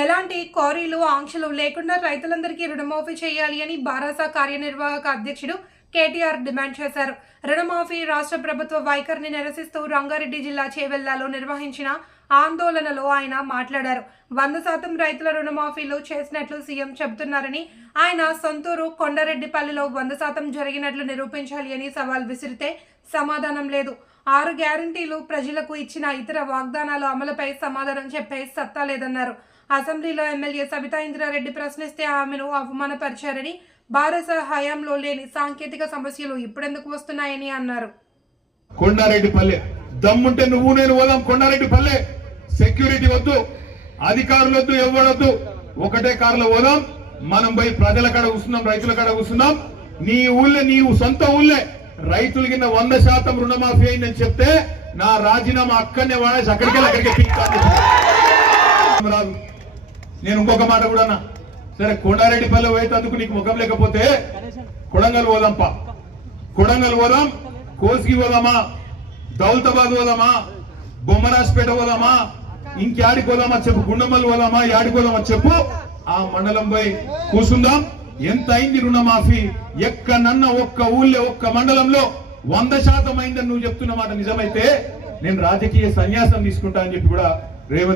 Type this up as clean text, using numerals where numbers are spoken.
ఎలాంటి క్వారీలు ఆంక్షలు లేకుండా రైతులందరికీ రుణమాఫీ చేయాలి అని బారాసా కార్యనిర్వాహక అధ్యక్షుడు కేటీఆర్ డిమాండ్ చేశారు. రుణమాఫీ రాష్ట్ర ప్రభుత్వ వైఖరిని నిరసిస్తూ రంగారెడ్డి జిల్లా చేవెళ్లలో నిర్వహించిన ఆందోళనలో ఆయన మాట్లాడారు. 100% రైతుల రుణమాఫీలు చేసినట్లు సీఎం చెబుతున్నారని, ఆయన సొంతూరు కొండారెడ్డిపల్లిలో 100% జరిగినట్లు నిరూపించాలి అని సవాల్ విసిరితే సమాధానం లేదు. 6 గ్యారంటీలు ప్రజలకు ఇచ్చిన ఇతర వాగ్దానాల అమలుపై సమాధానం చెప్పే సత్తా లేదన్నారు. అసెంబ్లీలో ఎమ్మెల్యే సబితా ఇంద్రారెడ్డి ప్రశ్నిస్తే ఆమెను అవమానపరిచారని, భారత హయాంలో లేని సాంకేతిక సమస్యలు ఇప్పుడెందుకు వస్తున్నాయని అన్నారు. కొండారెడ్డిపల్లె దమ్ముంటే నువ్వు నేను పోదాం. కొండారెడ్డిపల్లె సెక్యూరిటీ వద్దు, అధికారులు వద్దు, ఎవరొద్దు, ఒకటే కారులో పోదాం. మనం పోయి ప్రజల కాడ కూర్చున్నాం, రైతుల కాడ కూర్చున్నాం. నీ ఊళ్ళే, నీవు సొంత ఊళ్ళే రైతుల కింద 100% రుణమాఫీ అయిందని చెప్తే నా రాజీనామా అక్కడనే వాడేసి అక్కడికి రాదు. నేను ఇంకొక మాట కూడా అన్నా, సరే కొండారెడ్డిపల్లె పోయేందుకు నీకు ముఖం లేకపోతే కొడంగల్ పోదాంపా, కొడంగల్ పోదాం, కోసికి పోదామా, దౌలతాబాద్ పోదామా, బొమ్మరాజ్పేట పోదామా, ఇంకేడికి పోదామా చెప్పు, గుండమల్ పోదామా, యాడికి పోదామా చెప్పు. ఆ మండలం పోయి కూర్చుందాం. ఎంత అయింది రుణమాఫీ? ఎక్కడన్నా ఒక్క ఊళ్ళో ఒక్క మండలంలో 100% అయిందని నువ్వు చెప్తున్న మాట నిజమైతే నేను రాజకీయ సన్యాసం తీసుకుంటా అని చెప్పి కూడా రేవంత్